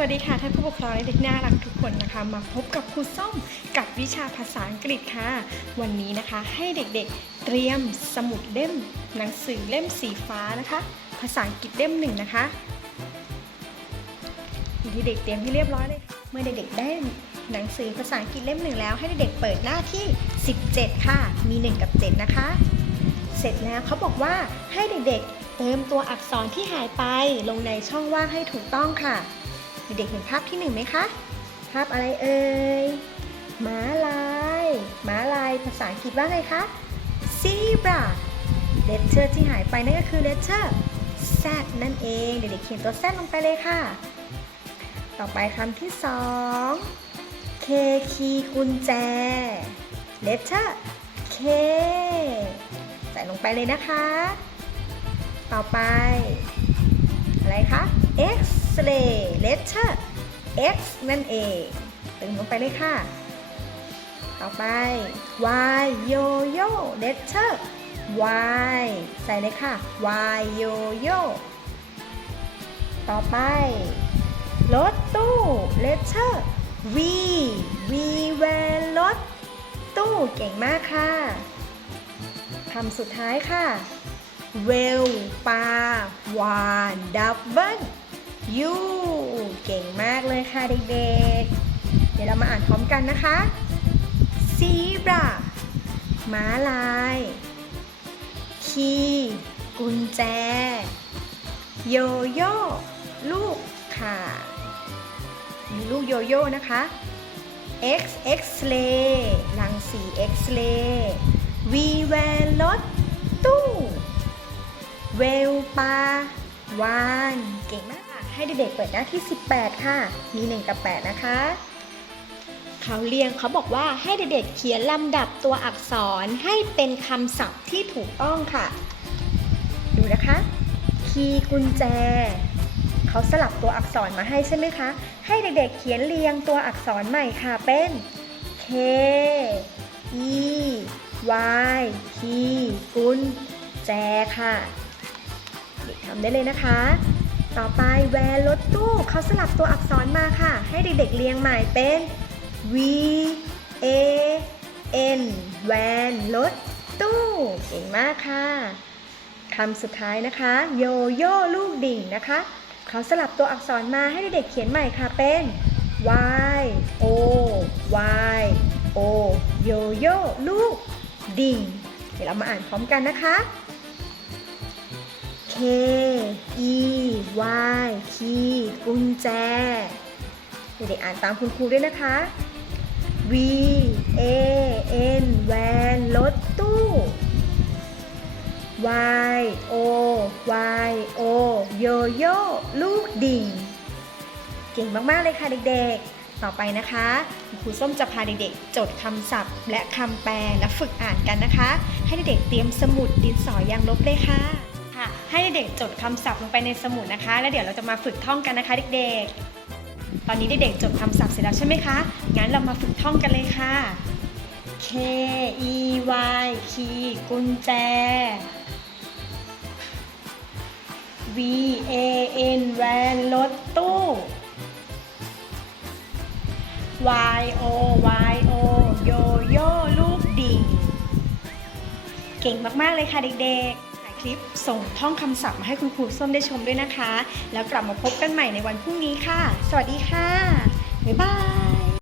วัสดีค่ะท่านผู้ปกครองและเด็กน่ารักทุกคนนะคะ มาพบกับครูส้มกับวิชาภาษาอังกฤษค่ะ วันนี้นะคะให้เด็กๆเตรียมสมุดเล่ม หนังสือเล่มสีฟ้านะคะ ภาษาอังกฤษเล่มหนึ่งนะคะที่เด็กเตรียมให้เรียบร้อยเลย เมื่อเด็กๆได้หนังสือภาษาอังกฤษเล่มหนึ่งแล้ว ให้เด็กๆเปิดหน้าที่ 17 ค่ะ มี 1 กับ 7 นะคะ เสร็จแล้วเขาบอกว่าให้เด็กๆเติมตัวอักษรที่หายไปลงในช่องว่างให้ถูกต้องค่ะ เด็กๆเห็นภาพที่หนึ่งไหมคะ ภาพอะไรเอ่ยม้าลายม้าลายภาษาอังกฤษว่าไงคะ zebra letter ที่หายไปนั่นก็คือ letter z นั่นเอง เด็กๆเขียนตัว z ลงไปเลยค่ะ ต่อไปคำที่สอง K คีกุญแจ letter K ใส่ลงไปเลยนะคะ ต่อไป X-ray letter X นั่นเองเติมลงไปเลยค่ะ ต่อไป Y yo-yo letter Y ใส่เลยค่ะ Y yo-yo ต่อไป รถตู้ letter V V แวนรถตู้เก่งมากค่ะคำสุดท้ายค่ะ เวลปลาวานดับเบิล ยูเก่งมากเลยค่ะเด็กๆ เดี๋ยวเรามาอ่านพร้อมกันนะคะซีบราม้าลาย คีย์กุญแจ โยโย่ลูกค่ะมีลูกโยโย่นะคะ X X ray รังสี X ray V แวนรถตู้ เวลปาวาน เก่งมาก ให้เด็กๆเปิดหน้าที่ 18 ค่ะ มี 1 กับ 8 นะคะเขาเรียงเขาบอกว่าให้เด็กๆเขียนลำดับตัวอักษรให้เป็นคำศัพท์ที่ถูกต้องค่ะ ดูนะคะ คีย์กุญแจ เขาสลับตัวอักษรมาให้ใช่ไหมคะ ให้เด็กๆเขียนเรียงตัวอักษรใหม่ค่ะเป็น K E Y คีย์กุญแจค่ะ เด็กทำได้เลยนะคะ ต่อไปแวนรถตู้เขาสลับตัวอักษรมาค่ะ ให้เด็กๆเรียงใหม่เป็น V A N แวนรถตู้เก่งมากค่ะคำสุดท้ายนะคะ โยโย่ลูกดิ่งนะคะเขาสลับตัวอักษรมาให้เด็กๆเขียนใหม่ค่ะเป็น Y O Y O โยโย่ลูกดิ่ง เดี๋ยวเรามาอ่านพร้อมกันนะคะ E Y คีย์กุญแจ เด็กๆอ่านตามคุณครูด้วยนะคะ V A N แวนรถตู้ Y O Y O โยโย่ลูกดิ่งเก่งมากๆเลยค่ะเด็กๆ ต่อไปนะคะคุณครูส้มจะพาเด็กๆ จดคำศัพท์ และคำแปลและฝึกอ่านกันนะคะ ให้เด็กๆเตรียมสมุดดินสอยางลบเลยค่ะ ให้เด็กๆจดคำศัพท์ลงไปในสมุดนะคะ แล้วเดี๋ยวเราจะมาฝึกท่องกันนะคะเด็กๆ ตอนนี้เด็กๆจดคำศัพท์เสร็จแล้วใช่ไหมคะ งั้นเรามาฝึกท่องกันเลยค่ะ K E Y คีย์กุญแจ V A N แวนรถตู้ Y O Y O โยโย่ลูกดิ่ง เก่งมาก ๆ เลยค่ะเด็ก ๆ คลิปส่งท่องคำศัพท์มาให้คุณครูส้มได้ชมด้วยนะคะ แล้วกลับมาพบกันใหม่ในวันพรุ่งนี้ค่ะ สวัสดีค่ะ บ๊ายบาย